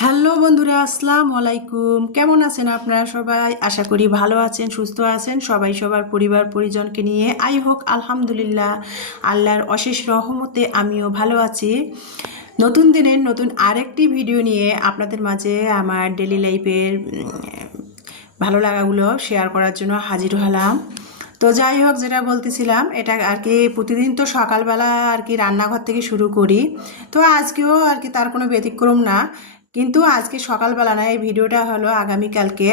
Hello বন্ধুরা, আসসালামু আলাইকুম। কেমন আছেন আপনারা সবাই? আশা করি ভালো আছেন, সুস্থ আছেন। সবাই সবার পরিবার পরিজনকে নিয়ে আই হোক আলহামদুলিল্লাহ, আল্লাহর অশেষ রহমতে আমিও ভালো আছি। নতুন দিনের নতুন আরেকটি ভিডিও নিয়ে আপনাদের মাঝে আমার ডেলি লাইফের ভালো লাগাগুলো শেয়ার করার জন্য হাজির হলাম। তো যাই হোক, যেটা বলতেছিলাম, এটা আর কি প্রতিদিন তো সকালবেলা আর কি রান্নাঘর থেকে শুরু করি। তো আজকেও আর কি তার কোনো ব্যতিক্রম না, কিন্তু আজকে সকালবেলা না, এই ভিডিওটা হলো আগামীকালকে।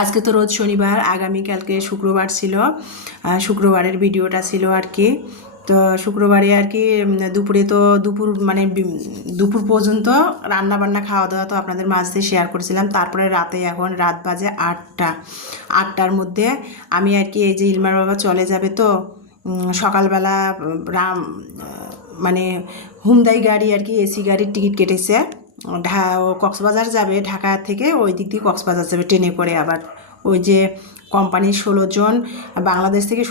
আজকে তো রোজ শনিবার, আগামীকালকে শুক্রবার ছিল। শুক্রবারের ভিডিওটা ছিল আর কি। তো শুক্রবারে আর কি দুপুরে তো দুপুর মানে দুপুর পর্যন্ত রান্না বান্না খাওয়া দাওয়া তো আপনাদের মাঝে শেয়ার করেছিলাম। তারপরে রাতে, এখন রাত বাজে 8টার মধ্যে আমি আর কি এই যে ইলমার বাবা চলে যাবে, তো সকালবেলা রাম মানে হুন্দাই গাড়ি আর কি, এসি গাড়ির টিকিট কেটেছে। ও কক্সবাজার যাবে, ঢাকা থেকে ওই দিক দিয়ে কক্সবাজার যাবে ট্রেনে করে। আবার ওই যে কোম্পানির 16 জন, বাংলাদেশ থেকে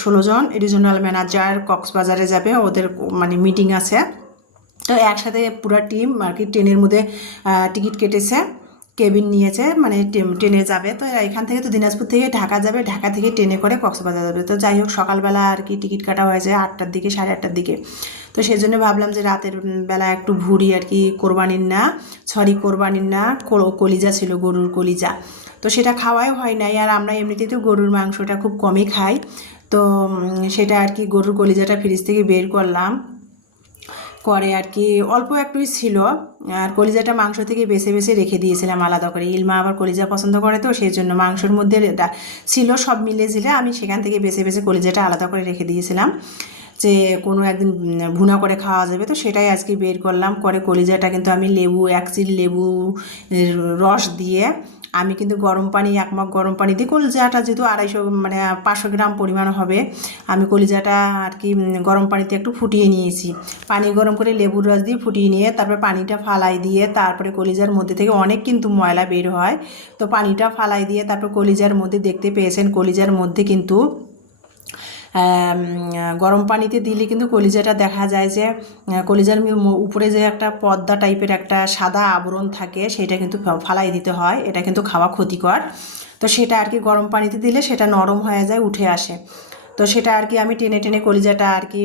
16 জন রিজনাল ম্যানেজার কক্সবাজারে যাবে, ওদের মানে মিটিং আছে। তো একসাথে পুরো টিম আর কি ট্রেনের মধ্যে টিকিট কেটেছে, কেবিন নিয়েছে, মানে ট্রেনে যাবে। তো এখান থেকে তো দিনাজপুর থেকে ঢাকা যাবে, ঢাকা থেকে ট্রেনে করে কক্সবাজার যাবে। তো যাই হোক, সকালবেলা আর কি টিকিট কাটা হয়েছে 8টার দিকে, 8:30টার দিকে। তো সেই জন্য ভাবলাম যে রাতের বেলা একটু ভুড়ি আর কি, কোরবানির না কলিজা ছিল, গরুর কলিজা। তো সেটা খাওয়াই হয় নাই, আর আমরা এমনিতেই তো গরুর মাংসটা খুব কমই খাই। তো সেটা আর কি গরুর কলিজাটা ফ্রিজ থেকে বের করলাম, করে আর কি অল্প একটুই ছিল। আর কলিজাটা মাংস থেকে বেছে বেছে রেখে দিয়েছিলাম আলাদা করে। ইলমা আবার কলিজা পছন্দ করে, তো সেই জন্য মাংসের মধ্যে ছিল সব মিলে ঝিলে, আমি সেখান থেকে বেছে বেছে কলিজাটা আলাদা করে রেখে দিয়েছিলাম, যে কোনো একদিন ভুনা করে খাওয়া যাবে। তো সেটাই আজকে বের করলাম। করে কলিজাটা কিন্তু আমি এক চিল লেবু রস দিয়ে, আমি কিন্তু গরম পানি, 1 মগ গরম পানি দিয়ে, কলিজাটা যেহেতু 250 মানে 500 গ্রাম পরিমাণ হবে, আমি কলিজাটা আর কি গরম পানিতে একটু ফুটিয়ে নিয়েছি। পানি গরম করে লেবুর রস দিয়ে ফুটিয়ে নিয়ে তারপরে পানিটা ফালাই দিয়ে, তারপরে কলিজার মধ্যে থেকে অনেক কিন্তু ময়লা বের হয়। তো পানিটা ফালাই দিয়ে তারপর কলিজার মধ্যে দেখতে পেয়েছেন, কলিজার মধ্যে কিন্তু গরম পানিতে দিলে কিন্তু কলিজাটা দেখা যায় যে কলিজার উপরে যে একটা পর্দা টাইপের একটা সাদা আবরণ থাকে, সেটা কিন্তু ফালাই দিতে হয়। এটা কিন্তু খাওয়া ক্ষতিকর। তো সেটা আর কি গরম পানিতে দিলে সেটা নরম হয়ে যায়, উঠে আসে। তো সেটা আর কি আমি টেনে টেনে কলিজাটা আর কি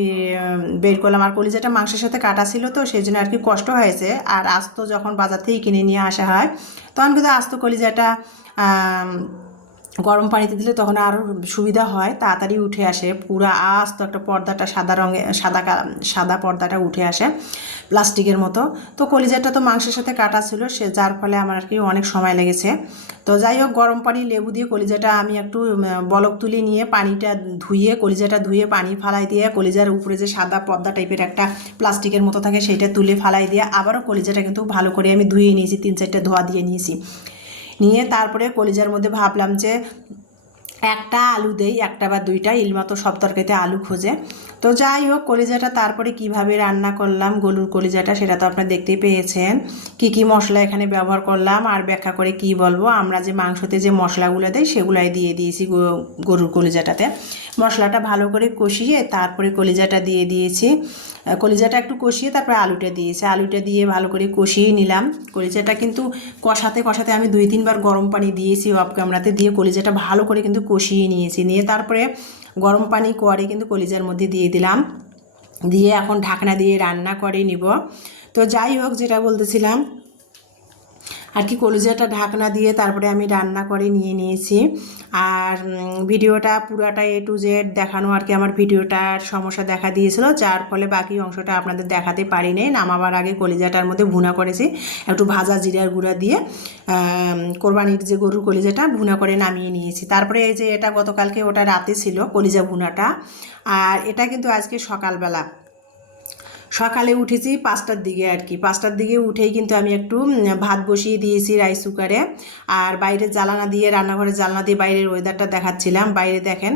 বের করলাম। আর কলিজাটা মাংসের সাথে কাটা ছিল, তো সেই জন্য আর কি কষ্ট হয়েছে। আর আস্ত যখন বাজার থেকে কিনে নিয়ে আসা হয়, তখন কিন্তু আস্ত কলিজাটা গরম পানিতে দিলে তখন আরও সুবিধা হয়, তাড়াতাড়ি উঠে আসে। পুরো আস্ত একটা পর্দাটা সাদা রঙের, সাদা পর্দাটা উঠে আসে প্লাস্টিকের মতো। তো কলিজাটা তো মাংসের সাথে কাটা ছিল, যার ফলে আমার আর কি অনেক সময় লেগেছে। তো যাই হোক, গরম পানি লেবু দিয়ে কলিজাটা আমি একটু বলক তুলে নিয়ে, পানিটা ধুয়ে, কলিজাটা ধুয়ে পানি ফালাই দিয়ে, কলিজার উপরে যে সাদা পর্দা টাইপের একটা প্লাস্টিকের মতো থাকে, সেটা তুলে ফালাই দিয়ে আবারও কলিজাটা কিন্তু ভালো করে আমি ধুয়ে নিয়েছি, 3-4টা ধোয়া দিয়ে নিয়েছি। নিয়ে তারপরে কলিজার মধ্যে ভাবলাম যে একটা আলু দেই, একটা বা দুইটা, ইলমা তো সব তরকারিতে আলু খোঁজে। তো যাই হোক, কলিজাটা তারপরে কিভাবে রান্না করলাম, গরুর কলিজাটা, সেটা তো আপনারা দেখতেই পেয়েছেন। কি কি মশলা এখানে ব্যবহার করলাম আর ব্যাখ্যা করে কি বলবো। আমরা যে মাংসতে যে মশলাগুলো দেই, সেগুলাই দিয়ে দিয়েছি গরুর কলিজাটাতে। মশলাটা ভালো করে কষিয়ে তারপরে কলিজাটা দিয়ে দিয়েছি। কলিজাটা একটু কষিয়ে তারপরে আলুটা দিয়েছি, আলুটা দিয়ে ভালো করে কষিয়ে নিলাম। কলিজাটা কিন্তু কষাতে কষাতে আমি 2-3 বার গরম পানি দিয়েছি অফ ক্যামেরাতে, দিয়ে কলিজাটা ভালো করে কিন্তু কষিয়ে নিয়েছি। নিয়ে তারপরে গরম পানি করে কিন্তু কলিজার মধ্যে দিয়ে দিলাম, দিয়ে এখন ঢাকনা দিয়ে রান্না করে নিব। তো যাই হোক, যেটা বলতেছিলাম আর কি, কলিজাটা ঢাকনা দিয়ে তারপরে আমি রান্না করে নিয়ে নিয়েছি। আর ভিডিওটা পুরাটা A to Z দেখানো আর কি, আমার ভিডিওটার সমস্যা দেখা দিয়েছিল, যার ফলে বাকি অংশটা আপনাদের দেখাতে পারিনি। নামাবার আগে কলিজাটার মধ্যে ভুনা করেছি একটু ভাজা জিরার গুঁড়া দিয়ে, কোরবানির যে গরুর কলিজাটা ভুনা করে নামিয়ে নিয়েছি। তারপরে এই যে এটা গতকালকে, ওটা রাতে ছিল কলিজা ভুনাটা। আর এটা কিন্তু আজকে সকালবেলা, সকালে উঠেছি 5টার দিকে আর কি। 5টার দিকে উঠেই কিন্তু আমি একটু ভাত বসিয়ে দিয়েছি রাইস কুকারে। আর বাইরে জানালা দিয়ে, রান্নাঘরের জানলা দিয়ে বাইরের ওয়েদারটা দেখাচ্ছিলাম। বাইরে দেখেন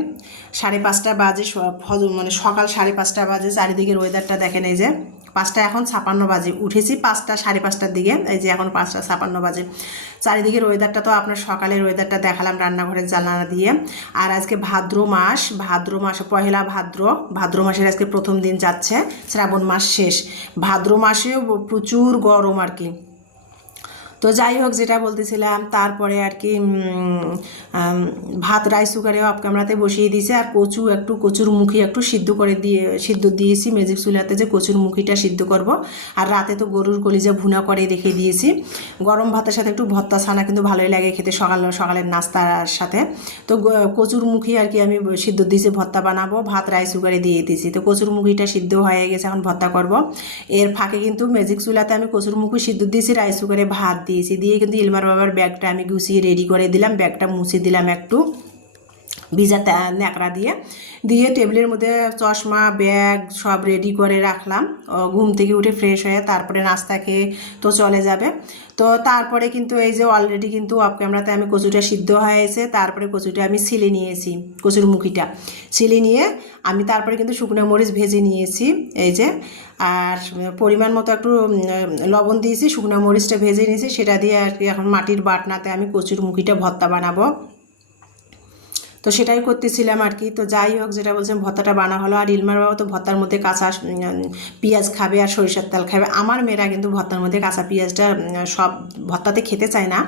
5:30 বাজে, মানে সকাল 5:30 বাজে, চারিদিকের ওয়েদারটা দেখেন, এই যে 5টা এখন 56 বাজে, উঠেছি 5টা 5:30টার দিকে, এই যে এখন 5টা 56 বাজে। চারিদিকের ওয়েদারটা তো আপনার সকালের ওয়েদারটা দেখালাম রান্নাঘরের জানালা দিয়ে। আর আজকে ভাদ্র মাস পহেলা ভাদ্র মাসের আজকে প্রথম দিন যাচ্ছে, শ্রাবণ মাস শেষ, ভাদ্র মাসেও প্রচুর গরম আর কি। তো যাই হোক, যেটা বলতেছিলাম, তারপরে আর কি ভাত রাইস কুকারে অফ ক্যামেরাতে বসিয়ে দিয়েছে, আর কচুর মুখি একটু সিদ্ধ দিয়েছি ম্যাজিক চুলাতে, যে কচুর মুখিটা সিদ্ধ করব। আর রাতে তো গরুর কলিজা ভুনা করে রেখে দিয়েছি। গরম ভাতের সাথে একটু ভর্তা ছানা কিন্তু ভালোই লাগে খেতে সকালের নাস্তার সাথে। তো কচুর মুখি আর কি আমি সিদ্ধ দিয়েছি, ভর্তা বানাবো, ভাত রাইস কুকারে দিয়ে দিয়েছি। তো কচুর মুখিটা সিদ্ধ হয়ে গেছে, এখন ভর্তা করব। এর ফাঁকে কিন্তু ম্যাজিক চুলাতে আমি কচুর মুখি সিদ্ধ দিয়েছি, রাইস কুকারে ভাত দিয়েছি, দিয়ে কিন্তু ইলমার বাবার ব্যাগটা আমি গুছিয়ে রেডি করে দিলাম, ব্যাগটা মুছে দিলাম একটু ভিজা ন্যাকড়া দিয়ে টেবিলের মধ্যে চশমা ব্যাগ সব রেডি করে রাখলাম। ঘুম থেকে উঠে ফ্রেশ হয়ে তারপরে নাস্তা খেয়ে তো চলে যাবে। তো তারপরে কিন্তু এই যে অলরেডি কিন্তু অফ ক্যামেরাতে আমি কচুটা সিদ্ধ হয়েছে, তারপরে কচুটা আমি ছিলে নিয়েছি, কচুর মুখিটা ছিলে নিয়ে আমি তারপরে কিন্তু শুকনো মরিচ ভেজে নিয়েছি এই যে, আর পরিমাণ মতো একটু লবণ দিয়েছি, শুকনো মরিচটা ভেজে নিয়েছি, সেটা দিয়ে আর কি এখন মাটির বাটনাতে আমি কচুর মুখিটা ভর্তা বানাবো। তো সেটাই করতেছিলাম আর কি। তো যাই হোক, যেটা বলছেন ভর্তাটা বানা হলো। আর ইলমার বাবা তো ভর্তার মধ্যে কাঁচা পেঁয়াজ খাবে আর সরিষার তেল খাবে। আমার মেয়েরা কিন্তু ভর্তার মধ্যে কাঁচা পেঁয়াজটা সব ভর্তাতে খেতে চায় না,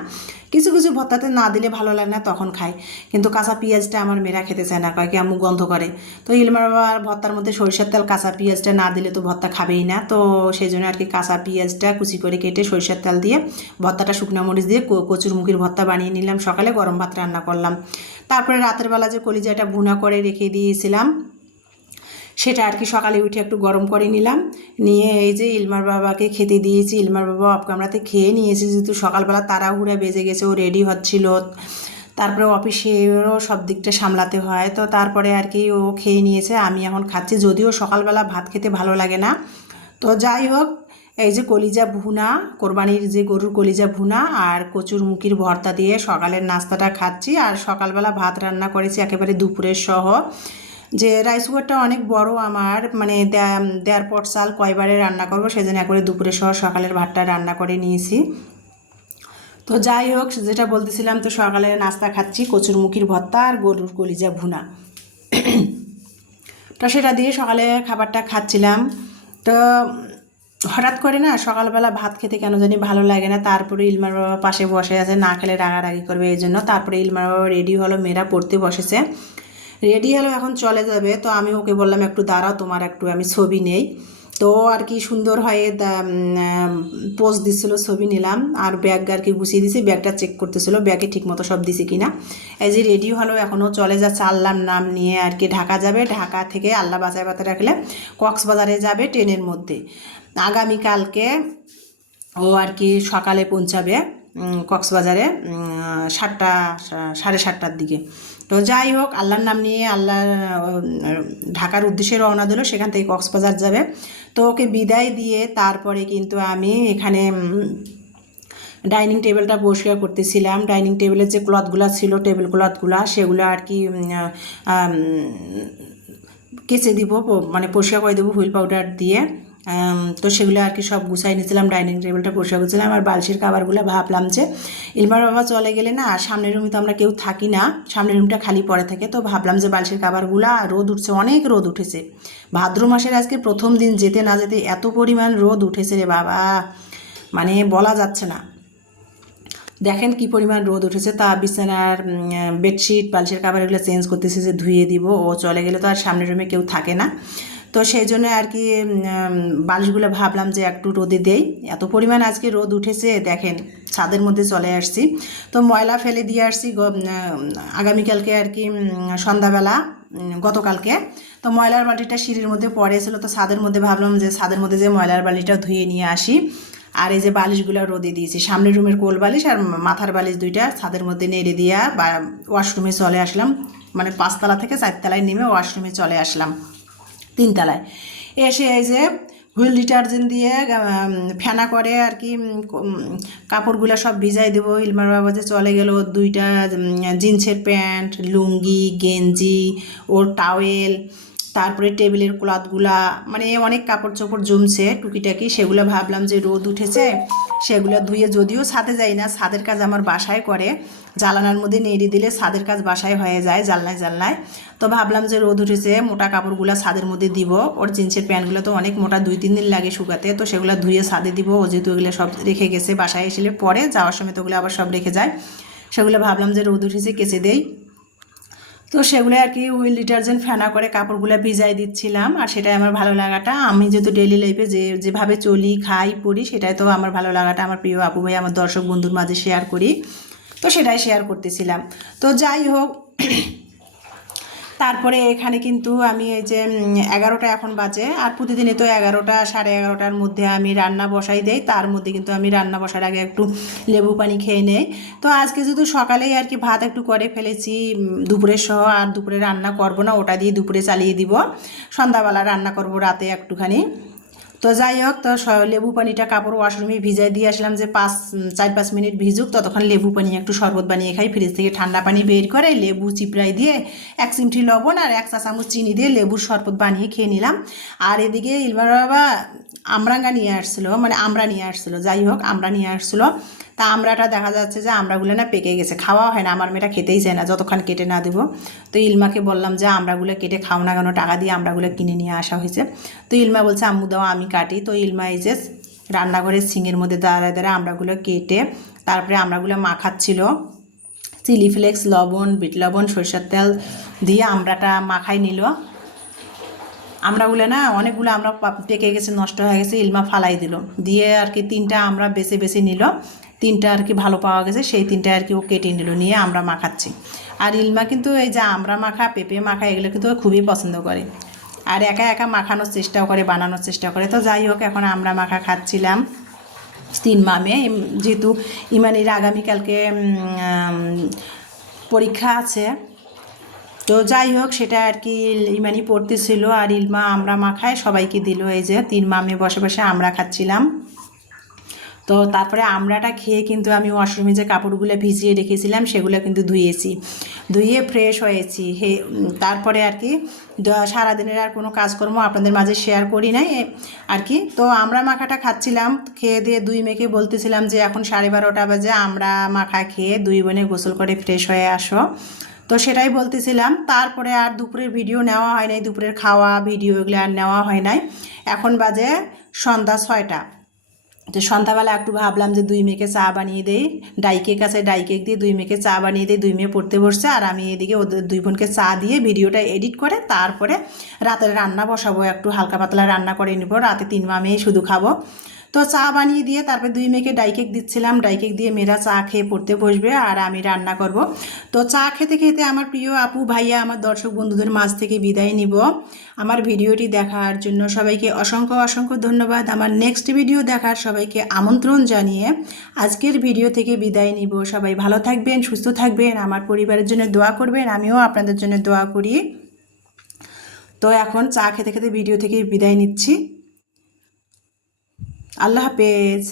কিছু কিছু ভর্তাতে না দিলে ভালো লাগে না তখন খায়, কিন্তু কাঁচা পেঁয়াজটা আমার মেয়েরা খেতে চায় না, কয় কি আম্মু গন্ধ করে। তো ইলমার বাবার ভর্তার মধ্যে সরিষার তেল কাঁচা পেঁয়াজটা না দিলে তো ভর্তা খাবেই না। তো সেই জন্য আর কি কাঁচা পেঁয়াজটা কুচি করে কেটে সরিষার তেল দিয়ে ভর্তাটা শুকনো মরিচ দিয়ে কচুর মুখির ভর্তা বানিয়ে নিলাম। সকালে গরম ভাত রান্না করলাম। তারপরে রাতের বেলা যে কলিজাটা ভুনা করে রেখে দিয়েছিলাম, সেটা আর কি সকালে উঠে একটু গরম করে নিলাম, নিয়ে এই যে ইলমার বাবাকে খেতে দিয়েছি। ইলমার বাবা অফ ক্যামেরাতে খেয়ে নিয়েছে, যেহেতু সকালবেলা তাড়াহুড়া বেজে গেছে, ও রেডি হচ্ছিল, তারপরে অফিসেরও সব দিকটা সামলাতে হয়। তো তারপরে আর কি ও খেয়ে নিয়েছে, আমি এখন খাচ্ছি, যদিও সকালবেলা ভাত খেতে ভালো লাগে না। তো যাই হোক, এই যে কলিজা ভুনা, কোরবানির যে গরুর কলিজা ভুনা আর কচুর মুখির ভর্তা দিয়ে সকালের নাস্তাটা খাচ্ছি। আর সকালবেলা ভাত রান্না করেছি একেবারে দুপুরের সহ, যে রাইস কুকারটা অনেক বড় আমার, মানে 1.5 পট চাল কয়বারে রান্না করবো, সেজন্য একবারে দুপুরের সহ সকালের ভাতটা রান্না করে নিয়েছি। তো যাই হোক, যেটা বলতেছিলাম, তো সকালে নাস্তা খাচ্ছি কচুর মুখির ভর্তা আর গরুর কলিজা ভুনা। তো সেটা দিয়ে সকালে খাবারটা খাচ্ছিলাম। তো হঠাৎ করে না সকালবেলা ভাত খেতে কেন জানি ভালো লাগে না। তারপরে ইলমার বাবা পাশে বসে আছে, না খেলে রাগারাগি করবে এই জন্য। তারপরে ইলমার বাবা রেডি হলো, মেয়েরা পড়তে বসেছে, রেডি হলো, এখন চলে যাবে। তো আমি ওকে বললাম একটু দাঁড়াও, তোমার একটু আমি ছবি নেই। তো আর কি সুন্দর হয়ে পোজ দিচ্ছিলো, ছবি নিলাম। আর ব্যাগ আর কি গুছিয়ে দিয়েছি, ব্যাগটা চেক করতেছিল ব্যাগে ঠিকমতো সব দিছি কিনা। এই যে রেডি হলো, এখনও চলে যাচ্ছে, আল্লাহর নাম নিয়ে আর কি ঢাকা যাবে। ঢাকা থেকে আল্লাহ বাঁচায় বাতে রাখলে কক্সবাজারে যাবে ট্রেনের মধ্যে। আগামীকালকে ও আর কি সকালে পৌঁছাবে কক্সবাজারে 7টা 7:30টার দিকে। তো যাই হোক, আল্লাহর নাম নিয়ে আল্লাহ ঢাকার উদ্দেশ্যে রওনা দিল, সেখান থেকে কক্সবাজার যাবে। তো ওকে বিদায় দিয়ে তারপরে কিন্তু আমি এখানে ডাইনিং টেবিলটা পরিষ্কার করতেছিলাম। ডাইনিং টেবিলের যে ক্লথগুলো ছিল, টেবিল ক্লথগুলো, সেগুলো আর কি কেচে দিব, মানে পরিষ্কার করে দেবো হুইল পাউডার দিয়ে। তো সেগুলো আর কি সব গুছাই নিয়েছিলাম, ডাইনিং টেবিলটা পরিষ্কার করছিলাম। আর বালিশের কাভারগুলো ভাবলাম যে ইলমার বাবা চলে গেলে না, সামনের রুমে তো আমরা কেউ থাকি না, সামনের রুমটা খালি পড়ে থাকে। তো ভাবলাম যে বালিশের কাভারগুলো, রোদ উঠছে, অনেক রোদ উঠেছে, ভাদ্র মাসের আজকে প্রথম দিন, যেতে না যেতে এত পরিমাণ রোদ উঠেছে রে বাবা, মানে বলা যাচ্ছে না। দেখেন কি পরিমাণ রোদ উঠেছে। তা বিছানার বেডশিট বালিশের কাভার এগুলো চেঞ্জ করতেছি, যে ধুয়ে দিব, ও চলে গেলে তো আর সামনের রুমে কেউ থাকে না। তো সেই জন্য আর কি বালিশগুলো ভাবলাম যে একটু রোদে দেই, এত পরিমাণ আজকে রোদ উঠেছে। দেখেন ছাদের মধ্যে চলে আসছি, তো ময়লা ফেলে দিয়ে আসছি আগামীকালকে আর কি সন্ধ্যাবেলা, গতকালকে। তো ময়লার বালতিটা সিঁড়ির মধ্যে পড়েছিল, তো ছাদের মধ্যে ভাবলাম যে ছাদের মধ্যে যে ময়লার বালিটা ধুয়ে নিয়ে আসি। আর এই যে বালিশগুলো রোদে দিয়েছি, সামনের রুমের কোল বালিশ আর মাথার বালিশ দুইটা ছাদের মধ্যে নেড়ে দিয়া বা ওয়াশরুমে চলে আসলাম, মানে 5তলা থেকে 4তলায় নেমে ওয়াশরুমে চলে আসলাম 3তলায়। এসে এই যে হুইল ডিটারজেন্ট দিয়ে ফেনা করে আর কি কাপড়গুলো সব ভিজাই দেবো। ইলমার বাবা যে চলে গেল, 2টা জিন্সের প্যান্ট, লুঙ্গি, গেঞ্জি, ওর টাওয়েল, তারপরে টেবিলের ক্লথগুলা মানে অনেক কাপড় চোপড় জমছে টুকিটাকি, সেগুলো ভাবলাম যে রোদ উঠেছে সেগুলো ধুয়ে, যদিও ছাদে যাই না, ছাদের কাজ আমার বাসায় করে, জানালার মধ্যে নেড়ে দিলে ছাদের কাজ বাসায় হয়ে যায় জানলায় জানলায়। তো ভাবলাম যে রোদ উঠেছে মোটা কাপড়গুলো ছাদের মধ্যে দিব, ওর জিন্সের প্যান্টগুলো তো অনেক মোটা, 2-3 দিন লাগে শুকাতে, তো সেগুলো ধুয়ে ছাদে দিব। ও যেহেতু এগুলো সব রেখে গেছে, বাসায় এসে পরে যাওয়ার সময় তো ওগুলো আবার সব রেখে যায়, সেগুলো ভাবলাম যে রোদ উঠেছে কেচে দেই। তো সেগুলো আর কি উইল ডিটারজেন্ট ফেনা করে কাপড়গুলো ভিজাই দিচ্ছিলাম, আর সেটাই আমার ভালো লাগাটা। আমি যেহেতু ডেইলি লাইফে যেভাবে চলি খাই পড়ি, সেটাই তো আমার ভালো লাগাটা, আমার প্রিয় আপু ভাই আমার দর্শক বন্ধুর মাঝে শেয়ার করি, তো সেটাই শেয়ার করতেছিলাম। তো যাই হোক, তারপরে এখানে কিন্তু আমি এই যে 11টা এখন বাজে, আর প্রতিদিনই তো 11টা 11:30টার মধ্যে আমি রান্না বসাই দেই, তার মধ্যে কিন্তু আমি রান্না বসার আগে একটু লেবু পানি খেয়ে নেই। তো আজকে যেহেতু সকালেই আর কি ভাত একটু করে ফেলেছি দুপুরের সহ, আর দুপুরে রান্না করব না, ওটা দিয়ে দুপুরে চালিয়ে দিব, সন্ধ্যাবেলা রান্না করব রাতে একটুখানি। তো যাই হোক, তো লেবু পানিটা কাপড় ওয়াশরুমে ভিজাই দিয়ে আসলাম যে 4-5 মিনিট ভিজুক, ততক্ষণ লেবু পানি একটু শরবত বানিয়ে খাই, ফ্রিজ থেকে ঠান্ডা পানি বের করে লেবু চিপড়াই দিয়ে 1 চিমটি লবণ আর 1 চা চামচ চিনি দিয়ে লেবুর শরবত বানিয়ে খেয়ে নিলাম। আর এদিকে ইলমার বাবা আমরাঙ্গা নিয়ে আসছিলো, মানে আমরা নিয়ে আসছিলো, যাই হোক আমরা নিয়ে আসছিলো। তা আমরাটা দেখা যাচ্ছে যে আমরাগুলো না পেকে গেছে, খাওয়া হয় না, আমার মেয়েটা খেতেই চায় না যতক্ষণ কেটে না দেবো। তো ইলমাকে বললাম যে আমরাগুলো কেটে খাও না কেন, টাকা দিয়ে আমরাগুলো কিনে নিয়ে আসা হয়েছে। তো ইলমা বলছে আম্মু দাও আমি কাটি। তো ইলমা এই যে রান্নাঘরের সিঙের মধ্যে দাঁড়ায় দাঁড়ায় আমরাগুলো কেটে তারপরে আমরাগুলো মাখাচ্ছিল, চিলি ফ্লেক্স, লবণ, বিট লবণ, সরিষার তেল দিয়ে আমরাটা মাখাই নিল। আমরাগুলো না অনেকগুলো আমরা পেকে গেছে, নষ্ট হয়ে গেছে, ইলমা ফালাই দিল, দিয়ে আর কি 3টা আমরা বেছে বেছে নিল, 3টা আর কি ভালো পাওয়া গেছে, সেই 3টা আর কি ও কেটে নিল, নিয়ে আমরা মাখাচ্ছি। আর ইলমা কিন্তু এই যে আমরা মাখা, পেঁপে মাখা এগুলো কিন্তু খুবই পছন্দ করে, আর একা একা মাখানোর চেষ্টাও করে, বানানোর চেষ্টা করে। তো যাই হোক, এখন আমরা মাখা খাচ্ছিলাম 3 মামে, যেহেতু ইমানির আগামীকালকে পরীক্ষা আছে। তো যাই হোক, সেটা আর কি ইমানি পড়তেছিল, আর ইলমা আমরা মাখায় সবাইকে দিল। এই যে 3 মামে বসে বসে আমরা খাচ্ছিলাম। তো তারপরে আমরাটা খেয়ে কিন্তু আমি ওয়াশরুমে যে কাপড়গুলো ভিজিয়ে রেখেছিলাম সেগুলো কিন্তু ধুয়ে ফ্রেশ হয়েছি। তারপরে আর কি সারাদিনের আর কোনো কাজকর্ম আপনাদের মাঝে শেয়ার করি নাই আর কি। তো আমরা মাখাটা খাচ্ছিলাম, খেয়ে দিয়ে 2 মেয়েকে বলতেছিলাম যে এখন 12:30 বাজে, আমরা মাখা খেয়ে 2 বোনে গোসল করে ফ্রেশ হয়ে আসো। তো সেটাই বলতেছিলাম। তারপরে আর দুপুরের ভিডিও নেওয়া হয় নাই, দুপুরের খাওয়া ভিডিও এগুলো আর নেওয়া হয় নাই। এখন বাজে সন্ধ্যা 6টা। তো সন্ধ্যাবেলা একটু ভাবলাম যে 2 মেয়েকে চা বানিয়ে দেই, ডাইকেক আছে ডাইকেক দিয়ে 2 মেয়েকে চা বানিয়ে দিই। 2 মেয়ে পড়তে বসছে, আর আমি এদিকে ওদের 2 বোনকে চা দিয়ে ভিডিওটা এডিট করে তারপরে রাতের রান্না বসাবো, একটু হালকা পাতলা রান্না করে নিব, রাতে 3 মামেই শুধু খাবো। তো চা বানিয়ে দিয়ে তারপরে 2 মেয়েকে ডাইকেক দিচ্ছিলাম, ডাইকেক দিয়ে মেয়েরা চা খেয়ে পড়তে বসবে আর আমি রান্না করব। তো চা খেতে খেতে আমার প্রিয় আপু ভাইয়া আমার দর্শক বন্ধুদের মাঝ থেকে বিদায় নিব। আমার ভিডিওটি দেখার জন্য সবাইকে অসংখ্য অসংখ্য ধন্যবাদ। আমার নেক্সট ভিডিও দেখার সবাইকে আমন্ত্রণ জানিয়ে আজকের ভিডিও থেকে বিদায় নিব। সবাই ভালো থাকবেন, সুস্থ থাকবেন, আমার পরিবারের জন্য দোয়া করবেন, আমিও আপনাদের জন্য দোয়া করি। তো এখন চা খেতে খেতে ভিডিও থেকে বিদায় নিচ্ছি। আল্লাহ হাফেজ।